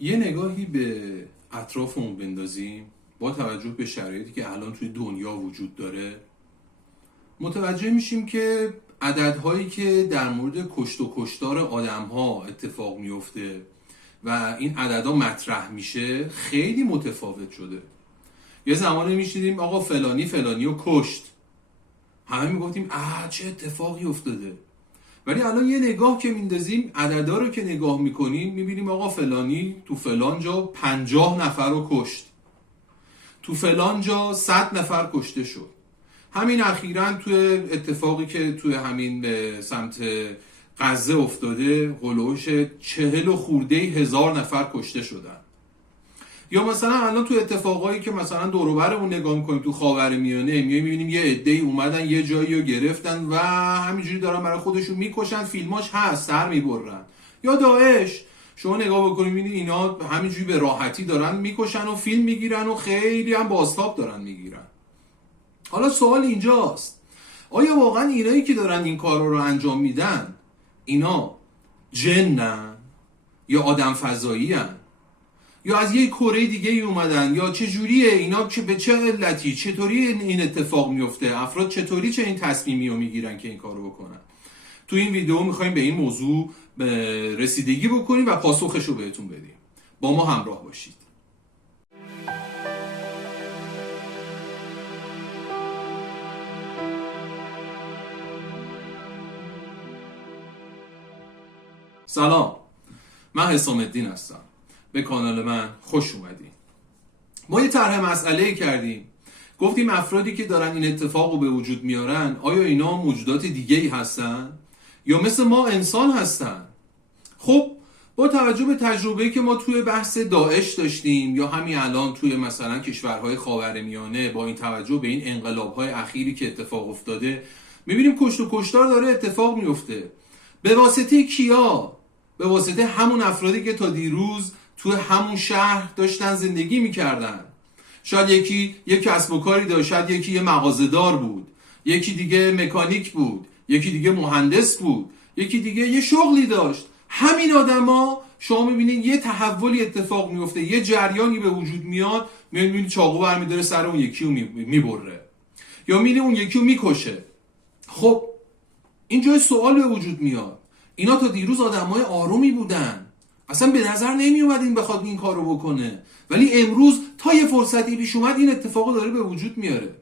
یه نگاهی به اطرافمون بندازیم با توجه به شرایطی که الان توی دنیا وجود داره، متوجه میشیم که عددهایی که در مورد کشت و کشتار آدم‌ها اتفاق میفته و این عددها مطرح میشه خیلی متفاوت شده. یه زمانی میشیدیم آقا فلانی رو کشت، همه میگفتیم چه اتفاقی افتاده. ولی الان یه نگاه که میندازیم عددا رو که نگاه میکنیم میبینیم آقا فلانی تو فلان جا 50 نفر رو کشت، تو فلان جا 100 نفر کشته شد. همین اخیراً تو اتفاقی که توی همین سمت غزه افتاده هلوش 40 خورده هزار نفر کشته شدن. یا مثلا الان تو اتفاقایی که مثلا دور و برمون نگاه میکنیم تو خاورمیانه میبینیم یه عده‌ای اومدن یه جایی رو گرفتن و همینجوری دارن برای خودشون میکشن، فیلماش هست، سر میبرن. یا داعش، شما نگاه بکنید میبینید اینا همینجوری به راحتی دارن میکشن و فیلم میگیرن و خیلی هم بازتاب دارن میگیرن. حالا سوال اینجاست، آیا واقعا اینایی که دارن این کارا رو انجام میدن اینا جنن یا آدم فضایی هن؟ یا از یک کره دیگه ای اومدن؟ یا چه جوریه اینا، که به چه علتی، چطوری این اتفاق میفته؟ افراد چطوری چه این تصمیمی رو میگیرن که این کارو بکنن؟ تو این ویدیو میخوایم به این موضوع رسیدگی بکنیم و پاسخش رو بهتون بدیم. با ما همراه باشید. سلام، من حسام الدین هستم. به کانال من خوش اومدین. ما یه طرح مسئله کردیم، گفتیم افرادی که دارن این اتفاق رو به وجود میارن آیا اینا موجودات دیگه ای هستن یا مثل ما انسان هستن؟ خب با توجه به تجربه‌ای که ما توی بحث داعش داشتیم یا همین الان توی مثلا کشورهای خاورمیانه، با این توجه به این انقلاب‌های اخیری که اتفاق افتاده، می‌بینیم کشت و کشتار داره اتفاق میفته. به واسطه کیا؟ به واسطه همون افرادی که تا دیروز توی همون شهر داشتن زندگی میکردن. شاید یکی یک کسب و کاری داشت، شاید یکی یه مغازه‌دار بود، یکی دیگه مکانیک بود، یکی دیگه مهندس بود، یکی دیگه یه شغلی داشت. همین آدما شما میبینید یه تحولی اتفاق میفته، یه جریانی به وجود میاد، میبینید چاقو برمی‌داره سر اون یکی رو میبره یا میره اون یکی رو میکشه. خب اینجا سوال به وجود میاد، اینا تا دیروز آدمای آرومی بودن، اصلا به نظر نمی اومد این بخواد این کارو بکنه، ولی امروز تا یه فرصتی پیش اومد این اتفاقو داره به وجود میاره.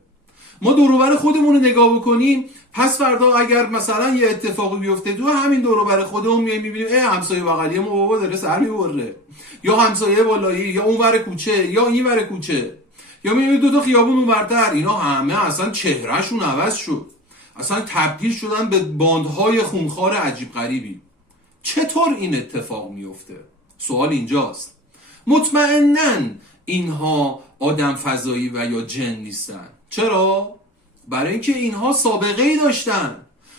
ما دور و بر خودمون رو نگاه بکنیم، پس فردا اگر مثلا یه اتفاقی بیفته تو همین دور و بر خودمون میبینیم همسایه بغلی ما بابا داره سر میبره، یا همسایه بالایی، یا اونور کوچه، یا اینور کوچه، یا میبینید دو تا خیابون اونورتر، اینا همه اصلا چهرهشون عوض شد، اصلا تبدیل شدن به باندهای خونخوار عجیب غریبی. چطور این اتفاق میفته؟ سوال اینجاست. مطمئناً اینها آدم فضایی و یا جن نیستن. چرا؟ برای اینکه اینها سابقه ای داشتن.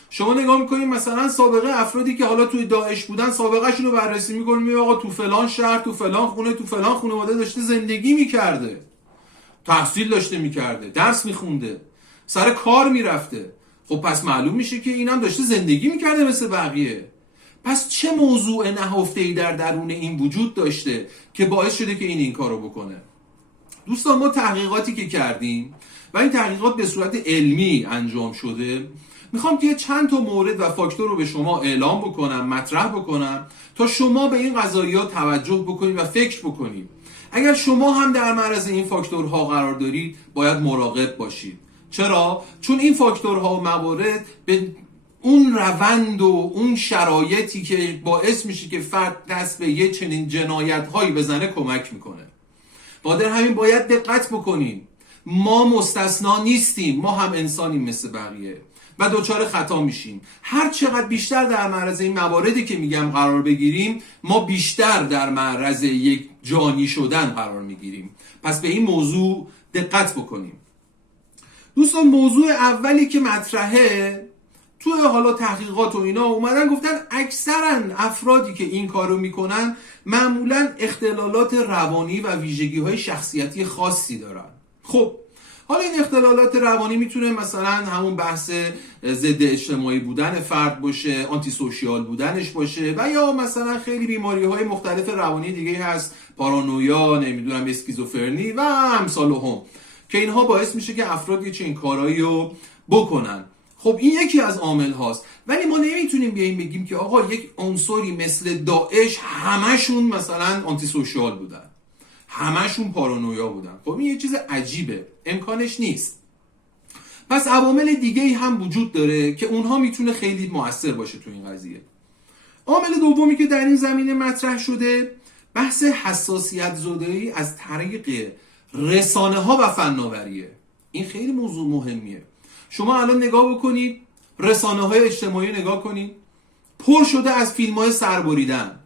شما نگاه میکنید مثلا سابقه افرادی که حالا توی داعش بودن، سابقه شون رو بررسی میکنید، آقا تو فلان شهر، تو فلان خونه، تو فلان خانواده داشته زندگی میکرده، تحصیل داشته میکرده، درس میخونده، سر کار میرفته. خب پس معلوم میشه که اینم داشته زندگی میکرده مثل بقیه. پس چه موضوع نهفته‌ای در درون این وجود داشته که باعث شده که این کارو بکنه؟ دوستان، ما تحقیقاتی که کردیم و این تحقیقات به صورت علمی انجام شده، میخوام که چند تا مورد و فاکتور رو به شما اعلام بکنم، مطرح بکنم تا شما به این قضايا توجه بکنید و فکر بکنید. اگر شما هم در معرض این فاکتورها قرار دارید باید مراقب باشید. چرا؟ چون این فاکتورها و موارد به اون روند و اون شرایطی که باعث میشه که فرد دست به یه چنین جنایت‌هایی بزنه کمک میکنه. بادر همین باید دقت بکنیم، ما مستثنا نیستیم، ما هم انسانیم مثل بقیه و دوچار خطا میشیم. هر چقدر بیشتر در معرض این مواردی که میگم قرار بگیریم، ما بیشتر در معرض یک جانی شدن قرار میگیریم. پس به این موضوع دقت بکنیم. دوستان، موضوع اولی که مطرحه توی حالا تحقیقات و اینا اومدن گفتن اکثرا افرادی که این کارو میکنن معمولا اختلالات روانی و ویژگی‌های شخصیتی خاصی دارن. خب حالا این اختلالات روانی میتونه مثلا همون بحث ضد اجتماعی بودن فرد باشه، آنتی سوشیال بودنش باشه، و یا مثلا خیلی بیماری های مختلف روانی دیگه هست، پارانویا، نمیدونم اسکیزوفرنی و امثال هم، که اینها باعث میشه که افراد یه چنین کارایی رو بکنن. خب این یکی از عامل هاست، ولی ما نمیتونیم بیایم بگیم که آقا یک عنصری مثل داعش همشون مثلا آنتی سوشیال بودن، همشون پارانویا بودن. خب این یه چیز عجیبه، امکانش نیست. پس عوامل دیگه‌ای هم وجود داره که اونها میتونه خیلی مؤثر باشه تو این قضیه. عامل دومی که در این زمینه مطرح شده بحث حساسیت زدایی از طریق رسانه ها و فناوریه. این خیلی موضوع مهمیه. شما الان نگاه بکنید، رسانه های اجتماعی نگاه کنید، پر شده از فیلم های سربریدن،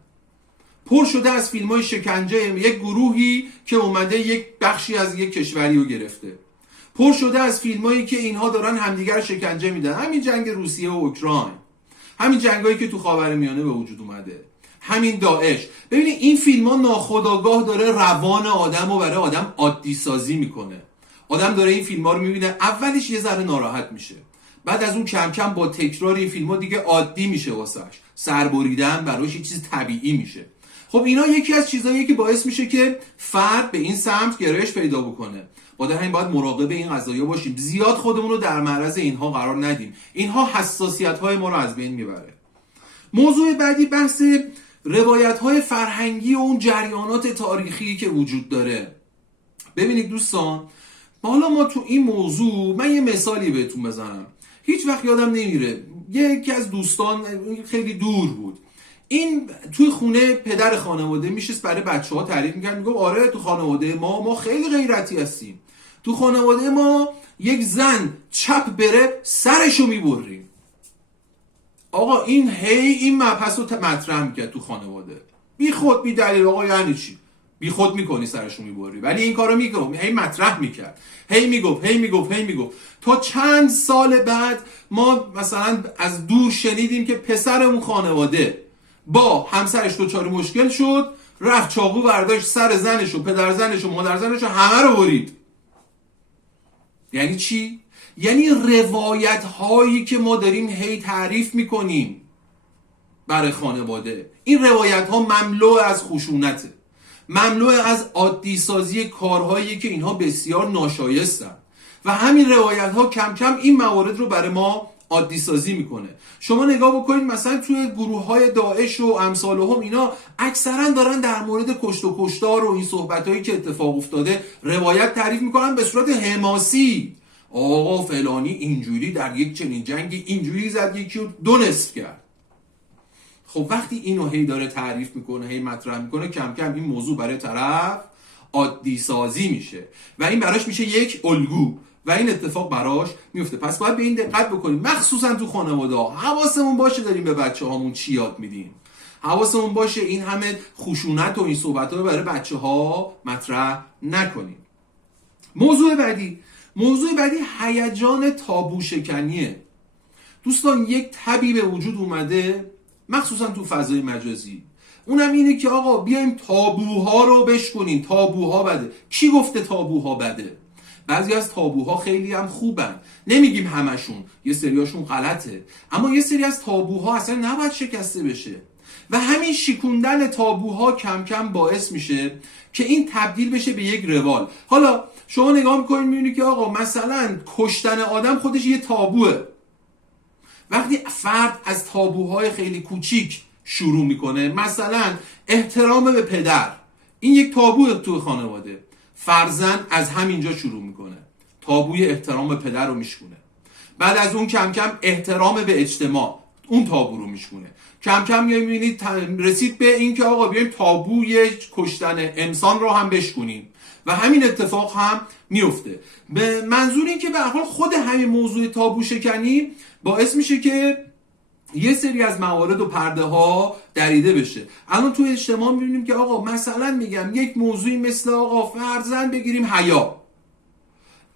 پر شده از فیلم های شکنجه یک گروهی که اومده یک بخشی از یک کشوری رو گرفته، پر شده از فیلم هایی که اینها دارن همدیگر شکنجه میدن. همین جنگ روسیه و اوکراین، همین جنگایی که تو خاورمیانه به وجود اومده، همین داعش. ببینید این فیلم ها ناخودآگاه داره روان آدم رو برای آدم عادی سازی میکنه. آدم داره این فیلم ها رو میبینه، اولش یه ذره ناراحت میشه، بعد از اون کم کم با تکرار این فیلم ها دیگه عادی میشه واسش، سربریدن براش یه چیز طبیعی میشه. خب اینا یکی از چیزاییه که باعث میشه که فرد به این سمت گرایش پیدا بکنه. با همین باید مراقب این قضايا باشیم، زیاد خودمون رو در معرض اینها قرار ندیم. اینها حساسیت‌های ما رو از بین میبره. موضوع بعدی بحث روایت‌های فرهنگی و اون جریانات تاریخی که وجود داره. ببینید دوستان، حالا ما تو این موضوع من یه مثالی بهتون بزنم. هیچ وقت یادم نمیره، یکی از دوستان خیلی دور بود، این توی خونه پدر خانواده میشست برای بچه‌ها تعریف می‌کرد، میگفت آره تو خانواده ما خیلی غیرتی هستیم. تو خانواده ما یک زن چپ بره سرشو میبریم. آقا این این مبحث رو مطرح میکرد تو خانواده، بی خود بی دلیل. آقا یعنی چی؟ بی خود میکنی سرشو میبری؟ ولی این کارو میگم، هی مطرح میکرد، هی میگفت تا چند سال بعد ما مثلا از دور شنیدیم که پسر اون خانواده با همسرش دچار مشکل شد، رفت چاقو برداشت سر زنش و پدر زنش و مادر زنش همه رو برید. یعنی چی؟ یعنی روایت هایی که ما داریم هی تعریف میکنیم برای خانواده، این روایت ها مملو از خشونته، مملو از عادی سازی کارهایی که اینها بسیار ناشایستن و همین روایت ها کم کم این موارد رو برای ما عادی سازی میکنه. شما نگاه بکنید مثلا توی گروه های داعش و امثالهم، اینا اکثرا دارن در مورد کشت و کشتار و این صحبت هایی که اتفاق افتاده روایت تعریف میکنن به صورت حماسی. آقا فلانی اینجوری در یک چنین جنگی اینجوری زد، یکی رو 2 نصف کرد. خب وقتی اینو هی داره تعریف میکنه، هی مطرح میکنه، کم کم این موضوع برای طرف عادی سازی میشه و این براش میشه یک الگو و این اتفاق براش میفته. پس باید به این دقت بکنیم، مخصوصا تو خانواده ها. حواسمون باشه داریم به بچه هامون چی یاد میدیم، حواسمون باشه این همه خشونت و این صحبت ها برای بچه ها مطرح نکنیم. موضوع بعدی هیجان تابو شکنیه. دوستان یک تبی به وجود اومده مخصوصا تو فضای مجازی، اونم اینه که آقا بیایم تابوها رو بشکنیم. تابوها بده. کی گفته تابوها بده؟ بعضی از تابوها خیلی هم خوبن، نمیگیم همشون، یه سریاشون غلطه، اما یه سری از تابوها اصلا نباید شکسته بشه و همین شکوندن تابوها کم کم باعث میشه که این تبدیل بشه به یک روال. حالا شما نگاه میکنید میبینید که آقا مثلا کشتن آدم خودش یه تابوه. وقتی فرد از تابوهای خیلی کوچیک شروع میکنه، مثلا احترام به پدر، این یک تابوه تو خانواده، فرزند از همینجا شروع میکنه، تابوی احترام به پدر رو میشکونه. بعد از اون کم کم احترام به اجتماع، اون تابو رو میشکونه. کم کم میبینید رسید به این که آقا بیایم تابوی کشتن انسان رو هم بشکنیم و همین اتفاق هم میفته. به منظور این که به هر حال خود همین موضوع تابو شکنی باعث میشه که یه سری از موارد و پرده ها دریده بشه. الان تو اجتماع میبینیم که آقا مثلا میگم یک موضوعی مثل آقا فرضاً بگیریم حیا،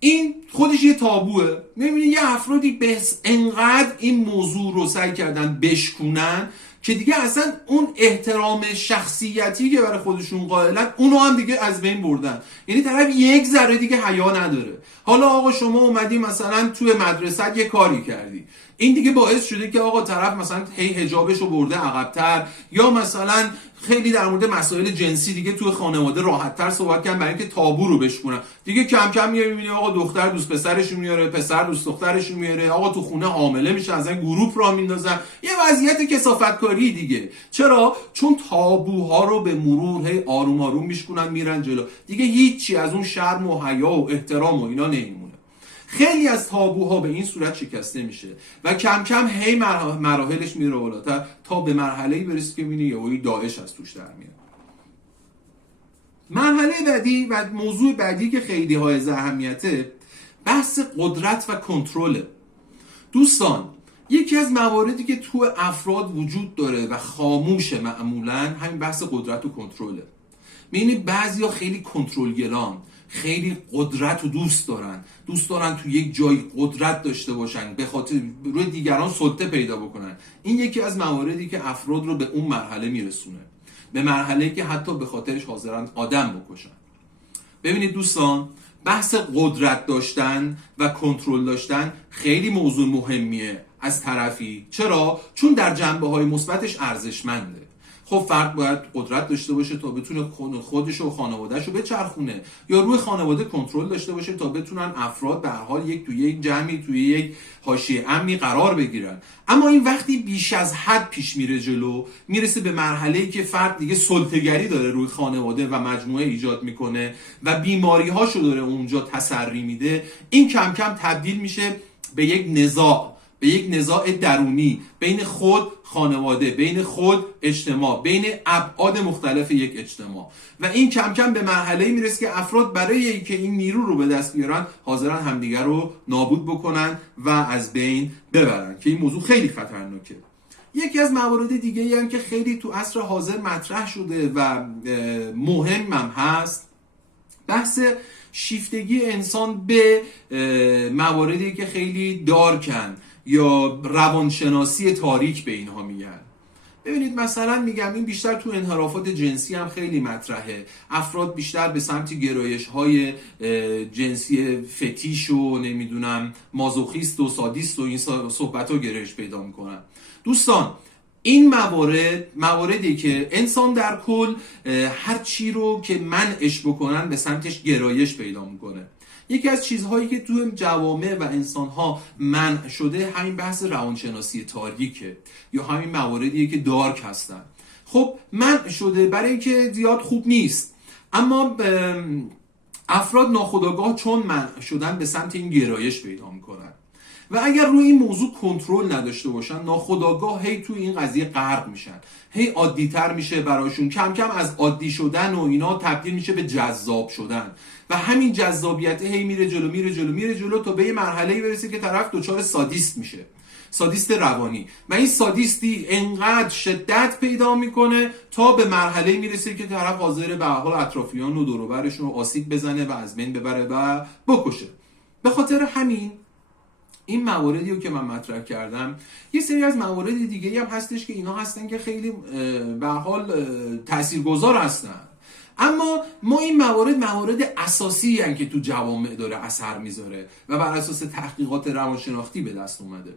این خودش یه تابوه. میبینید یه افرادی بس انقدر این موضوع رو سعی کردن بشکونن که دیگه اصلا اون احترام شخصیتی که برای خودشون قائلن اونو هم دیگه از بین بردن. یعنی طرف یک ذره دیگه حیا نداره. حالا آقا شما اومدی مثلا توی مدرسه یه کاری کردی، این دیگه باعث شده که آقا طرف مثلا هی حجابشو برده عقب‌تر، یا مثلا خیلی در مورد مسائل جنسی دیگه توی خانواده راحت‌تر صحبت کردن برای اینکه تابو رو بشکنن. دیگه کم کم میبینی آقا دختر دوست پسرش میاره، پسر دوست دخترش میاره، آقا تو خونه حامله میشه از این گروپ را میندازن. یه وضعیت کثافتکاری دیگه. چرا؟ چون تابوها رو به مرور هی آروم آروم میشکنن میرن جلو. دیگه هیچی از اون شرم و حیا و احترام و اینا نمیمونه. خیلی از تابوها به این صورت شکسته میشه و کم کم هی مراحلش میره بالاتر تا به مرحله‌ای برسه که میبینی یهویی داعش از توش در میاد. مرحله بعدی و موضوع بعدی که خیلی های اهمیته بحث قدرت و کنترله. دوستان یکی از مواردی که تو افراد وجود داره و خاموشه معمولا همین بحث قدرت و کنترله. میبینی بعضیا خیلی کنترلگران، خیلی قدرت رو دوست دارن تو یک جای قدرت داشته باشن، به خاطر روی دیگران سلطه پیدا بکنن. این یکی از مواردی که افراد رو به اون مرحله میرسونه، به مرحله‌ای که حتی به خاطرش حاضرن آدم بکشن. ببینید دوستان، بحث قدرت داشتن و کنترل داشتن خیلی موضوع مهمیه از طرفی. چرا؟ چون در جنبه‌های مثبتش ارزشمنده. خب فرد باید قدرت داشته باشه تا بتونه خودش و خانواده‌شو بچرخونه، یا روی خانواده کنترل داشته باشه تا بتونن افراد به هر حال توی یک جمعی توی یک حاشیه امنی قرار بگیرن. اما این وقتی بیش از حد پیش میره جلو، میرسه به مرحله‌ای که فرد دیگه سلطه‌گری داره روی خانواده و مجموعه ایجاد میکنه و بیماری‌هاشو داره اونجا تسری میده، این کم کم تبدیل میشه به یک نزاع درونی بین خود خانواده، بین خود اجتماع، بین ابعاد مختلف یک اجتماع، و این کم کم به مرحله‌ای میرسه که افراد برای اینکه این نیرو رو به دست بیارن حاضرن همدیگر رو نابود بکنن و از بین ببرن، که این موضوع خیلی خطرناکه. یکی از موارد دیگه هم که خیلی تو عصر حاضر مطرح شده و مهمم هست، بحث شیفتگی انسان به مواردی که خیلی دارکن یا روانشناسی تاریک به اینها میگن. ببینید مثلا میگم این بیشتر تو انحرافات جنسی هم خیلی مطرحه. افراد بیشتر به سمت گرایش‌های جنسی فتیش و نمیدونم مازوخیست و سادیست و این صحبت‌ها گرایش پیدا میکنن. دوستان این مواردی که انسان در کل هر چی رو که منعش بکنن به سمتش گرایش پیدا میکنه. یکی از چیزهایی که تو جوامع و انسانها منع شده همین بحث روانشناسی تاریکه، یا همین مواردیه که دارک هستن. خب منع شده برای اینکه زیاد خوب نیست، اما افراد ناخودآگاه چون منع شدن به سمت این گرایش پیدا میکنن و اگر روی این موضوع کنترل نداشته باشن ناخودآگاه هی توی این قضیه غرق میشن، هی عادی‌تر میشه براشون، کم کم از عادی شدن و اینا تبدیل میشه به جذاب شدن و همین جذابیت هی میره جلو تا به یه مرحله‌ای برسه که طرف دچار سادیست میشه، سادیست روانی، و این سادیستی انقدر شدت پیدا میکنه تا به مرحله‌ای میرسه که طرف حاضره به حال اطرافیان و دور و برشون آسیب بزنه و از بین ببره و بکشه. به خاطر همین این مواردی رو که من مطرح کردم، یه سری از موارد دیگه هم هستش که اینا هستن که خیلی به حال تاثیرگذار هستن، اما ما این موارد اساسی هستن که تو جوامع داره اثر میذاره و بر اساس تحقیقات روانشناختی به دست اومده.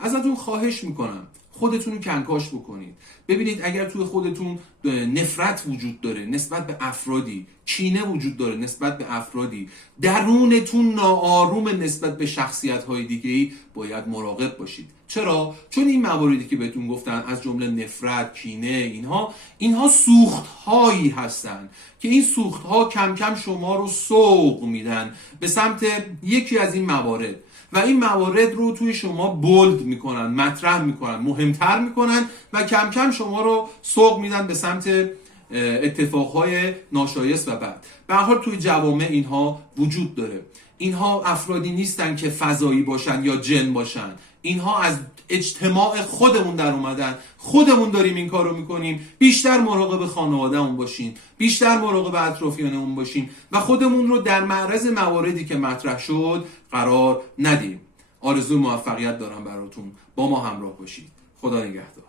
ازتون خواهش میکنم خودتون رو کنکاش بکنید. ببینید اگر توی خودتون نفرت وجود داره نسبت به افرادی، کینه وجود داره نسبت به افرادی، درونتون ناآروم نسبت به شخصیت‌های دیگه‌ای، باید مراقب باشید. چرا؟ چون این مواردی که بهتون گفتن از جمله نفرت، کینه، اینها سوخت‌هایی هستن که این سوخت‌ها کم کم شما رو سوق میدن به سمت یکی از این موارد و این موارد رو توی شما بولد میکنن، مطرح میکنن، مهمتر میکنن و کم کم شما رو سوق میدن به سمت اتفاقهای ناشایست و بد. به هر حال توی جوامع اینها وجود داره. اینها افرادی نیستن که فضایی باشن یا جن باشن، اینها از اجتماع خودمون در اومدن، خودمون داریم این کارو میکنیم. بیشتر مراقب خانوادهمون باشین، بیشتر مراقب اطرافیانمون باشین و خودمون رو در معرض مواردی که مطرح شد قرار ندیم. آرزوی موفقیت دارم براتون، با ما همراه باشید. خدا نگهدار.